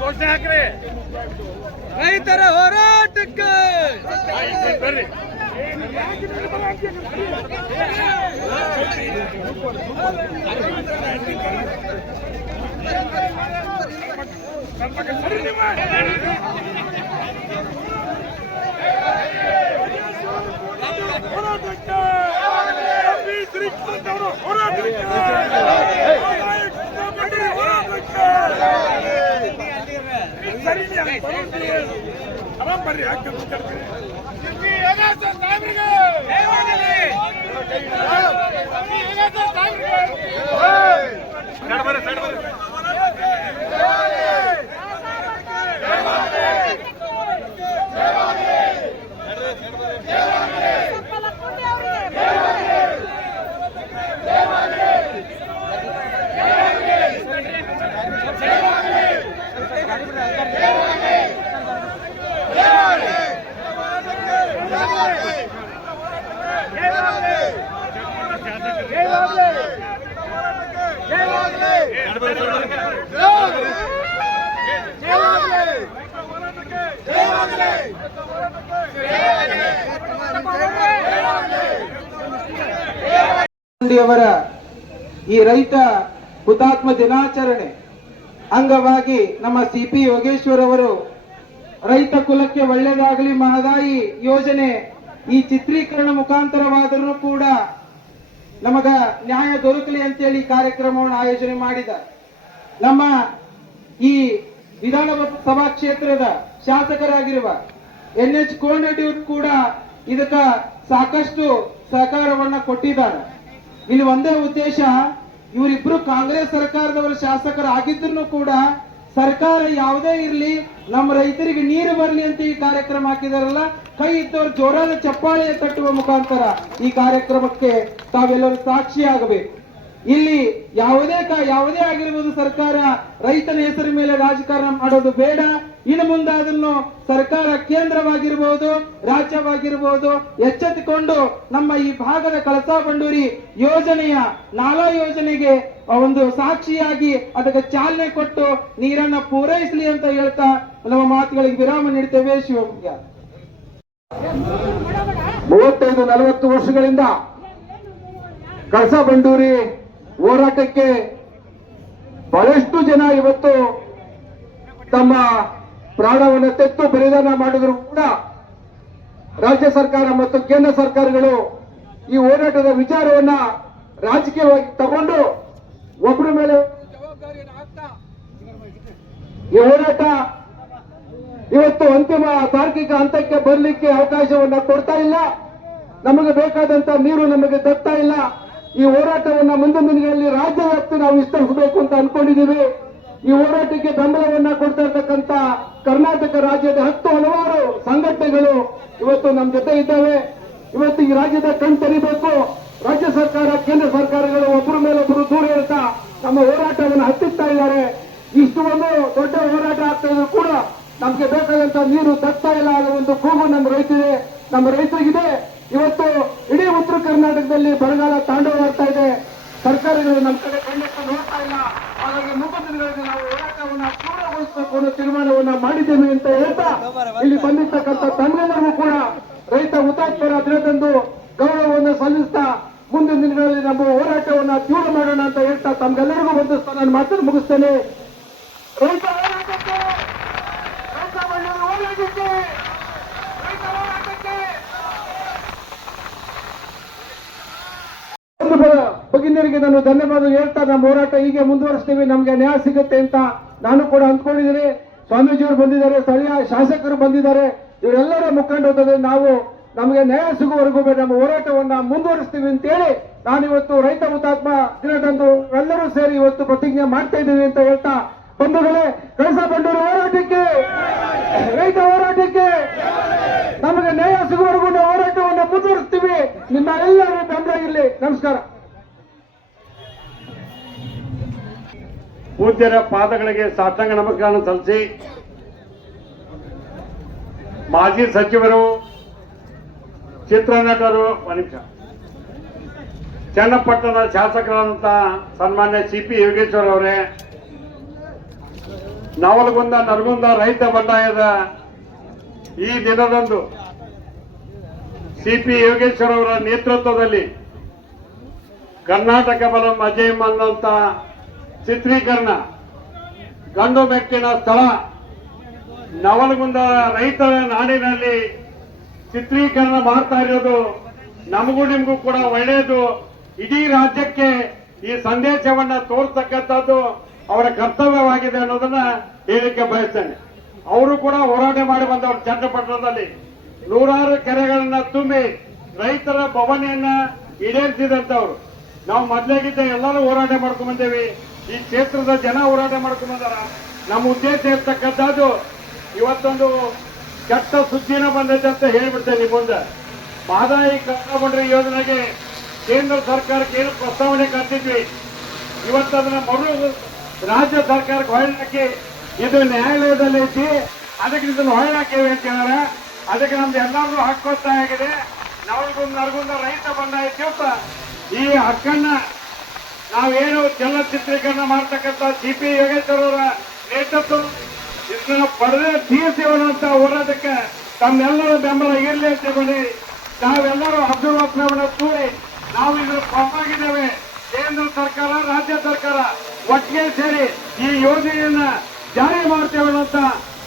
ಘೋಷಣೆ ಹಾಕ್ರಿ. ರೈತರ ಹೋರಾಟಕ್ಕೆ ಬರ್ರಿ. ಆರಾಮ್ ಬರ್ರಿ. ಅವರ ಈ ರೈತ ಹುತಾತ್ಮ ದಿನಾಚರಣೆ ಅಂಗವಾಗಿ ನಮ್ಮ ಸಿಪಿ ಯೋಗೇಶ್ವರ್ ಅವರು ರೈತ ಕುಲಕ್ಕೆ ಒಳ್ಳೆಯದಾಗಲಿ ಮಹದಾಯಿ ಯೋಜನೆ ಈ ಚಿತ್ರೀಕರಣ ಮುಖಾಂತರವಾದರೂ ಕೂಡ ನಮಗ ನ್ಯಾಯ ದೊರಕಲಿ ಅಂತೇಳಿ ಕಾರ್ಯಕ್ರಮವನ್ನು ಆಯೋಜನೆ ಮಾಡಿದ್ದಾರೆ. ನಮ್ಮ ಈ ವಿಧಾನಸಭಾ ಕ್ಷೇತ್ರದ ಶಾಸಕರಾಗಿರುವ NH ಕೋನರೆಡ್ಡಿ ಕೂಡ ಇದಕ್ಕ ಸಾಕಷ್ಟು ಸಹಕಾರವನ್ನ ಕೊಟ್ಟಿದ್ದಾರೆ. ಇಲ್ಲಿ ಒಂದೇ ಉದ್ದೇಶ, ಇವರಿಬ್ರು ಕಾಂಗ್ರೆಸ್ ಸರ್ಕಾರದವರ ಶಾಸಕರಾಗಿದ್ರು ಕೂಡ ಸರ್ಕಾರ ಯಾವುದೇ ಇರಲಿ ನಮ್ಮ ರೈತರಿಗೆ ನೀರು ಬರಲಿ ಅಂತ ಈ ಕಾರ್ಯಕ್ರಮ ಹಾಕಿದಾರಲ್ಲ, ಕೈ ಇದ್ದವರು ಜೋರಾದ ಚಪ್ಪಾಳೆ ತಟ್ಟುವ ಮುಖಾಂತರ ಈ ಕಾರ್ಯಕ್ರಮಕ್ಕೆ ತಾವೆಲ್ಲರೂ ಸಾಕ್ಷಿಯಾಗಬೇಕು. ಇಲ್ಲಿ ಯಾವುದೇ ಆಗಿರ್ಬೋದು, ಸರ್ಕಾರ ರೈತನ ಹೆಸರ ಮೇಲೆ ರಾಜಕಾರಣ ಮಾಡೋದು ಬೇಡ. ಇನ್ನು ಮುಂದೆ ಅದನ್ನು ಸರ್ಕಾರ ಕೇಂದ್ರವಾಗಿರ್ಬೋದು, ರಾಜ್ಯವಾಗಿರ್ಬೋದು ಎಚ್ಚೆತ್ತುಕೊಂಡು ನಮ್ಮ ಈ ಭಾಗದ ಕಳಸಾ ಬಂಡೂರಿ ಯೋಜನೆಯ ನಾಲಾ ಯೋಜನೆಗೆ ಒಂದು ಸಾಕ್ಷಿಯಾಗಿ ಅದಕ್ಕೆ ಚಾಲನೆ ಕೊಟ್ಟು ನೀರನ್ನ ಪೂರೈಸಲಿ ಅಂತ ಹೇಳ್ತಾ ನಮ್ಮ ಮಾತುಗಳಿಗೆ ವಿರಾಮ ನೀಡ್ತೇವೆ. ಶಿವಮೊಗ್ಗ 35-40 ವರ್ಷಗಳಿಂದ ಕಳಸಾ ಬಂಡೂರಿ ಹೋರಾಟಕ್ಕೆ ಬಹಳಷ್ಟು ಜನ ಇವತ್ತು ತಮ್ಮ ಪ್ರಾಣವನ್ನು ತೆತ್ತು ಬಲಿದಾನ ಮಾಡಿದ್ರು ಕೂಡ ರಾಜ್ಯ ಸರ್ಕಾರ ಮತ್ತು ಕೇಂದ್ರ ಸರ್ಕಾರಗಳು ಈ ಹೋರಾಟದ ವಿಚಾರವನ್ನ ರಾಜಕೀಯವಾಗಿ ತಗೊಂಡು ಒಬ್ಬರ ಮೇಲೆ ಜವಾಬ್ದಾರಿಯನ್ನು ಹಾಕ್ತಾ ಈ ಹೋರಾಟ ಇವತ್ತು ಅಂತಿಮ ತಾರ್ಕಿಕ ಹಂತಕ್ಕೆ ಬರಲಿಕ್ಕೆ ಅವಕಾಶವನ್ನ ಕೊಡ್ತಾ ಇಲ್ಲ. ನಮಗೆ ಬೇಕಾದಂತ ನೀರು ನಮಗೆ ದಕ್ತಾ ಇಲ್ಲ. ಈ ಹೋರಾಟವನ್ನ ಮುಂದಿನ ದಿನಗಳಲ್ಲಿ ರಾಜ್ಯ ವ್ಯಾಪ್ತಿ ನಾವು ವಿಸ್ತರಿಸಬೇಕು ಅಂತ ಅನ್ಕೊಂಡಿದ್ದೀವಿ. ಈ ಹೋರಾಟಕ್ಕೆ ಬೆಂಬಲವನ್ನ ಕೊಡ್ತಾ ಇರ್ತಕ್ಕಂಥ ಕರ್ನಾಟಕ ರಾಜ್ಯದ 10 ಹಲವಾರು ಸಂಘಟನೆಗಳು ಇವತ್ತು ನಮ್ಮ ಜೊತೆ ಇದ್ದಾವೆ. ಇವತ್ತು ಈ ರಾಜ್ಯದ ಕಣ್ ತೆರಿಬೇಕು. ರಾಜ್ಯ ಸರ್ಕಾರ, ಕೇಂದ್ರ ಸರ್ಕಾರಗಳು ಒಬ್ಬರ ಮೇಲೊಬ್ಬರು ದೂರ ಇರ್ತಾ ನಮ್ಮ ಹೋರಾಟವನ್ನು ಹತ್ತಿಸ್ತಾ ಇದ್ದಾರೆ. ಇಷ್ಟು ಒಂದು ದೊಡ್ಡ ಹೋರಾಟ ಆಗ್ತಾ ಇದ್ರು ಕೂಡ ನಮ್ಗೆ ಬೇಕಾದಂತ ನೀರು ದಕ್ತಾ ಇಲ್ಲ ಅನ್ನೋ ಒಂದು ಕೂಗು ನಮ್ಮ ರೈತರಿಗೆ, ನಮ್ಮ ರೈತರಿಗಿದೆ. ಇವತ್ತು ಇಡೀ ಉತ್ತರ ಕರ್ನಾಟಕದಲ್ಲಿ ಬರಗಾಲ ತಾಂಡವವಾಗ್ತಾ ಇದೆ. ಸರ್ಕಾರಗಳು ನಮ್ಮ ಕಡೆ ಕಣ್ಣೆತ್ತು ನೋಡ್ತಾ ಇಲ್ಲ. ಹಾಗಾಗಿ ಮುಂದಿನ ದಿನಗಳಲ್ಲಿ ನಾವು ಹೋರಾಟವನ್ನು ಪೂರ್ಣಗೊಳಿಸಬೇಕು ಅನ್ನೋ ತೀರ್ಮಾನವನ್ನ ಮಾಡಿದ್ದೇವೆ ಅಂತ ಹೇಳ್ತಾ, ಇಲ್ಲಿ ಬಂದಿರ್ತಕ್ಕಂಥ ತಮ್ಮೆಲ್ಲರಿಗೂ ಕೂಡ ರೈತ ಹುತಾತ್ಮರ ದಿನದಂದು ಗೌರವವನ್ನು ಸಲ್ಲಿಸ್ತಾ ಮುಂದಿನ ದಿನಗಳಲ್ಲಿ ನಮ್ಮ ಹೋರಾಟವನ್ನ ತೀವ್ರ ಮಾಡೋಣ ಅಂತ ಹೇಳ್ತಾ ತಮ್ಗೆಲ್ಲರಿಗೂ ಬಂದಿಸ್ತಾ ನಾನು ಮಾತನ್ನು ಮುಗಿಸ್ತೇನೆ. ರೈತ ಹೋರಾಟಕ್ಕೆ, ರೈತ ಬಂಡೂರಿ ಹೋರಾಟಕ್ಕೆ, ರೈತ ಹೋರಾಟಕ್ಕೆ ಭಗಿನಿಯರಿಗೆ ನಾನು ಧನ್ಯವಾದ ಹೇಳ್ತಾ ನಮ್ಮ ಹೋರಾಟ ಹೀಗೆ ಮುಂದುವರಿಸ್ತೀವಿ. ನಮ್ಗೆ ನ್ಯಾಯ ಸಿಗುತ್ತೆ ಅಂತ ನಾನು ಕೂಡ ಅಂದ್ಕೊಂಡಿದ್ದೀನಿ. ಸ್ವಾಮೀಜಿಯವರು ಬಂದಿದ್ದಾರೆ, ಸ್ಥಳೀಯ ಶಾಸಕರು ಬಂದಿದ್ದಾರೆ. ಇವರೆಲ್ಲರ ಮುಖಂಡರಲ್ಲಿ ನಾವು ನಮಗೆ ನ್ಯಾಯ ಸಿಗುವವರೆಗೂ ನಮ್ಮ ಹೋರಾಟವನ್ನ ಮುಂದುವರಿಸ್ತೀವಿ ಅಂತೇಳಿ ನಾನಿವತ್ತು ರೈತ ಹುತಾತ್ಮ ದಿನದಂದು ಎಲ್ಲರೂ ಸೇರಿ ಇವತ್ತು ಪ್ರತಿಜ್ಞೆ ಮಾಡ್ತಾ ಇದ್ದೀವಿ ಅಂತ ಹೇಳ್ತಾ, ಬಂಧುಗಳೇ, ಕಳಸಾ ಬಂಡೂರು ಹೋರಾಟಕ್ಕೆ, ರೈತ ಹೋರಾಟಕ್ಕೆ, ನಮಗೆ ನ್ಯಾಯ ಸಿಗುವವರೆಗೂ ನಾವು ಹೋರಾಟವನ್ನು ಮುಂದುವರಿಸ್ತೀವಿ. ನಿಮ್ಮ ಎಲ್ಲರೂ ಬೆಂಬಲ ಇರಲಿ. ನಮಸ್ಕಾರ. ಪೂಜ್ಯರ ಪಾದಗಳಿಗೆ ಸಾಷ್ಟಾಂಗ ನಮಸ್ಕಾರ ಸಲ್ಲಿಸಿ, ಮಾಜಿ ಸಚಿವರು, ಚಿತ್ರನಟರು, ಚನ್ನಪಟ್ಟಣ ಶಾಸಕರಾದಂಥ ಸನ್ಮಾನ್ಯ CP ಯೋಗೇಶ್ವರ್ ಅವರೇ, ನವಲಗುಂದ ನರಗುಂದ ರೈತ ಬಂಡಾಯದ ಈ ದಿನದಂದು CP ಯೋಗೇಶ್ವರ್ ಅವರ ನೇತೃತ್ವದಲ್ಲಿ ಕರ್ನಾಟಕ ಬಲಂ ಅಜಯ್ ಮನ್ನಂತ ಚಿತ್ರೀಕರಣ ಗಂಡು ಮೆಟ್ಟಿನ ಸ್ಥಳ ನವಲಗುಂದ ರೈತರ ನಾಡಿನಲ್ಲಿ ಚಿತ್ರೀಕರಣ ಮಾಡ್ತಾ ಇರೋದು ನಮಗೂ ನಿಮಗೂ ಕೂಡ ಒಳ್ಳೆಯದು. ಇಡೀ ರಾಜ್ಯಕ್ಕೆ ಈ ಸಂದೇಶವನ್ನ ತೋರಿಸ್ತಕ್ಕಂಥದ್ದು ಅವರ ಕರ್ತವ್ಯವಾಗಿದೆ ಅನ್ನೋದನ್ನ ಹೇಳಿಕೆ ಬಯಸ್ತೇನೆ. ಅವರು ಕೂಡ ಹೋರಾಟ ಮಾಡಿ ಬಂದವರು. ಚನ್ನಪಟ್ಟಣದಲ್ಲಿ ನೂರಾರು ಕೆರೆಗಳನ್ನ ತುಂಬಿ ರೈತರ ಭವನೆಯನ್ನ ಈಡೇರಿಸಿದಂತವ್ರು. ನಾವು ಮೊದಲಾಗಿದ್ದ ಎಲ್ಲರೂ ಹೋರಾಟ ಮಾಡ್ಕೊಂಡ್ ಬಂದೇವಿ. ಈ ಕ್ಷೇತ್ರದ ಜನ ಹೋರಾಟ ಮಾಡ್ಕೊಂಡ್ ಬಂದಾರ. ನಮ್ಮ ಉದ್ದೇಶ ಇರ್ತಕ್ಕಂಥದ್ದು ಇವತ್ತೊಂದು ಕೆಟ್ಟ ಸುದ್ದಿನ ಬಂದೈತೆ ಅಂತ ಹೇಳ್ಬಿಡ್ತೇನೆ ನಿಮ್ಮ ಮುಂದೆ. ಮಹದಾಯಿ ಕಳಸಾ ಬಂಡೂರಿ ಯೋಜನೆಗೆ ಕೇಂದ್ರ ಸರ್ಕಾರಕ್ಕೆ ಏನು ಪ್ರಸ್ತಾವನೆ ಕರ್ತಿದ್ವಿ, ಇವತ್ತು ಅದನ್ನ ರಾಜ್ಯ ಸರ್ಕಾರಕ್ಕೆ ಹೊರಹಾಕಿ ಇದು ನ್ಯಾಯಾಲಯದಲ್ಲಿ ಐತಿ, ಅದಕ್ಕೆ ಇದನ್ನು ಹೊರಹಾಕಿವೆ ಅಂತ ಹೇಳಿದ್ರೆ ಅದಕ್ಕೆ ನಮ್ದು ಎಲ್ಲರಿಗೂ ಹಕ್ಕೊತ್ತಾಯ ಆಗಿದೆ. ನರಗುಂದ ರೈತ ಬಂಡಾಯ ದಿವಸ ಈ ಹಕ್ಕನ್ನ ನಾವೇನು ಚಲನಚಿತ್ರೀಕರಣ ಮಾಡ್ತಕ್ಕಂಥ CP ಯೋಗೇಶ್ವರ್ ಅವರ ನೇತೃತ್ವ ಇದನ್ನ ಪಡೆದೇ ತೀರ್ಸಿವನ್ನಂತ ಹೋರಾಟಕ್ಕೆ ತಮ್ಮೆಲ್ಲರ ಬೆಂಬಲ ಇರಲಿ ಅಂತ ಹೇಳಿ ನಾವೆಲ್ಲರೂ ಅಬ್ದುಲ್ ತೂರಿ ನಾವು ಇದರ ಪರವಾಗಿದ್ದೇವೆ. ಕೇಂದ್ರ ಸರ್ಕಾರ, ರಾಜ್ಯ ಸರ್ಕಾರ ಒಟ್ಟಿಗೆ ಸೇರಿ ಈ ಯೋಜನೆಯನ್ನ ಜಾರಿ ಮಾಡ್ತೇವೆ ಅಂತ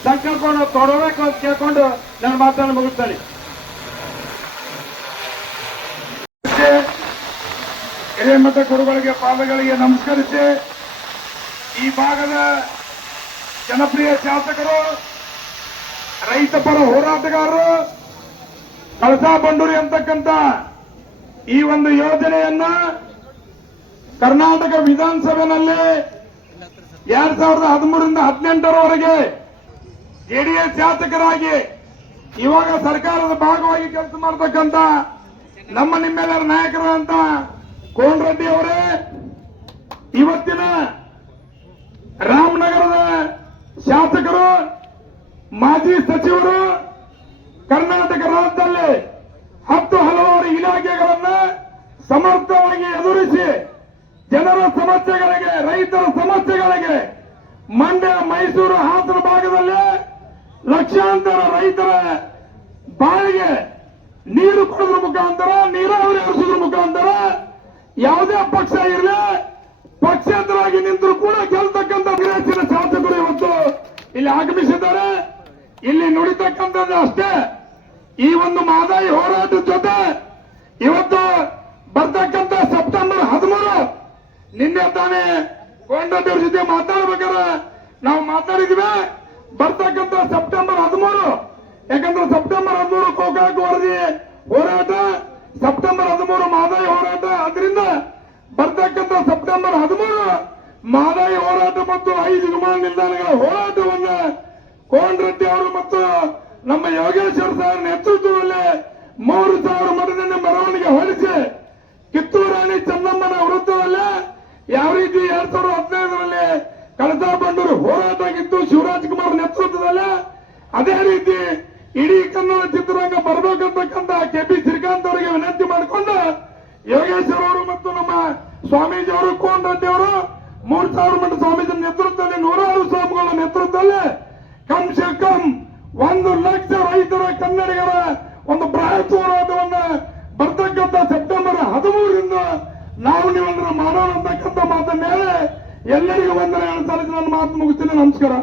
ಸಂಕಲ್ಪವನ್ನು ತೊಡಬೇಕು ಅಂತ ಕೇಳ್ಕೊಂಡು ನಾನು ಮಾತನ್ನು ಮುಗಿಸ್ತೇನೆ. ಹಿರೇಮಠ ಗುರುಗಳಿಗೆ ಪಾದಗಳಿಗೆ ನಮಸ್ಕರಿಸಿ, ಈ ಭಾಗದ ಜನಪ್ರಿಯ ಶಾಸಕರು, ರೈತ ಪರ ಹೋರಾಟಗಾರರು, ಕಳಸಾ ಬಂಡೂರಿ ಅಂತಕ್ಕಂಥ ಈ ಒಂದು ಯೋಜನೆಯನ್ನ ಕರ್ನಾಟಕ ವಿಧಾನಸಭೆಯಲ್ಲಿ 2013ರಿಂದ 2018ರವರೆಗೆ ಜೆಡಿಎಸ್ ಶಾಸಕರಾಗಿ ಇವಾಗ ಸರ್ಕಾರದ ಭಾಗವಾಗಿ ಕೆಲಸ ಮಾಡತಕ್ಕಂಥ ನಮ್ಮ ನಿಮ್ಮೆಲ್ಲರ ನಾಯಕರಾದಂತ ಕೋನರೆಡ್ಡಿ ಅವರೇ, ಇವತ್ತಿನ ರಾಮನಗರದ ಶಾಸಕರು, ಮಾಜಿ ಸಚಿವರು, ಕರ್ನಾಟಕ ರಾಜ್ಯದಲ್ಲಿ 10 ಹಲವಾರು ಇಲಾಖೆಗಳನ್ನ ಸಮರ್ಥವಾಗಿ ಎದುರಿಸಿ ಜನರ ಸಮಸ್ಯೆಗಳಿಗೆ, ರೈತರ ಸಮಸ್ಯೆಗಳಿಗೆ, ಮಂಡ್ಯ, ಮೈಸೂರು, ಹಾಸನ ಭಾಗದಲ್ಲಿ ಲಕ್ಷಾಂತರ ರೈತರ ಬಾಳಿಗೆ ನೀರು ಕೊಡೋದ್ರ ಮುಖಾಂತರ, ನೀರಾವರಿ ಹರಿಸೋದ್ರ ಮುಖಾಂತರ ಯಾವುದೇ ಪಕ್ಷ ಇರಲಿ ಪಕ್ಷೇತರಾಗಿ ನಿಂತರೂ ಕೂಡ ಗೆಲ್ತಕ್ಕಂಥ ವಿರಾಚಿನ ಶಾಸಕರು ಇವತ್ತು ಇಲ್ಲಿ ಆಗಮಿಸಿದ್ದಾರೆ. ಇಲ್ಲಿ ನುಡಿತಕ್ಕಂಥದ್ದು ಅಷ್ಟೇ, ಈ ಒಂದು ಮಹದಾಯಿ ಹೋರಾಟದ ಜೊತೆ ಇವತ್ತು ಬರ್ತಕ್ಕಂಥ ಸೆಪ್ಟೆಂಬರ್ 13 ನಿನ್ನೆ ತಾನೇ ಕೋನರೆಡ್ಡಿ ಅವ್ರ ಜೊತೆ ಮಾತಾಡ್ಬೇಕಾದ್ರೆ ನಾವು ಮಾತಾಡಿದ್ವಿ. ಬರ್ತಕ್ಕಂಥ ಸೆಪ್ಟೆಂಬರ್ 13, ಯಾಕಂದ್ರೆ ಸೆಪ್ಟೆಂಬರ್ 13 ಗೋಕಾಕ್ ವರದಿ ಹೋರಾಟ, ಸೆಪ್ಟೆಂಬರ್ 13 ಮಹದಾಯಿ ಹೋರಾಟ. ಅದರಿಂದ ಬರ್ತಕ್ಕಂಥ ಸೆಪ್ಟೆಂಬರ್ 13 ಮಹದಾಯಿ ಹೋರಾಟ ಮತ್ತು 5 ವಿಮಾನ ನಿಲ್ದಾಣಗಳ ಹೋರಾಟವನ್ನ ಕೋನರೆಡ್ಡಿ ಅವರು ಮತ್ತು ನಮ್ಮ ಯೋಗೇಶ್ವರ್ ಸರ್ ನೇತೃತ್ವದಲ್ಲಿ 3000 ಮತದಿಂದ ಮೆರವಣಿಗೆ ಹೊರಡಿಸಿ ಕಿತ್ತೂರು ರಾಣಿ ಚೆನ್ನಮ್ಮನ ವೃತ್ತದಲ್ಲಿ ಯಾವ ರೀತಿ 2015ರಲ್ಲಿ ಕಳಸಾ ಬಂಡೂರು ಹೋರಾಟ ಆಗಿತ್ತು ಶಿವರಾಜ್ ಕುಮಾರ್ ನೇತೃತ್ವದಲ್ಲಿ, ಅದೇ ರೀತಿ ಇಡೀ ಕನ್ನಡ ಚಿತ್ರರಂಗ ಬರಬೇಕಂತಕ್ಕಂಥ KP ಶ್ರೀಕಾಂತ್ ಅವರಿಗೆ ವಿನಂತಿ ಮಾಡಿಕೊಂಡು ಯೋಗೇಶ್ವರ್ ಅವರು ಮತ್ತು ನಮ್ಮ ಸ್ವಾಮೀಜಿ ಅವರು, ಕೋನರೆಡ್ಡಿ ಅವರು 3000 ಮಠ ಸ್ವಾಮೀಜಿ ನೇತೃತ್ವದಲ್ಲಿ, 100 ಸ್ವಾಮಿಗಳ ನೇತೃತ್ವದಲ್ಲಿ ಕಮ್ಸೆ ಕಮ್ 1 ಲಕ್ಷ ರೈತರ, ಕನ್ನಡಿಗರ ಒಂದು ಬೃಹತ್ ಹೋರಾಟವನ್ನ ಬರ್ತಕ್ಕಂಥ ಸೆಪ್ಟೆಂಬರ್ 13ರಿಂದ ನಾವು ನೀವೆಲ್ಲರೂ ಮಾಡೋಣ ಅಂತಕ್ಕಂಥ ಮಾತನ್ನ ಮೇಲೆ ಎಲ್ಲರಿಗೂ ವಂದನೆ ಸಲ್ಲಿಸಿ ನನ್ನ ಮಾತು ಮುಗಿಸ್ತೀನಿ. ನಮಸ್ಕಾರ.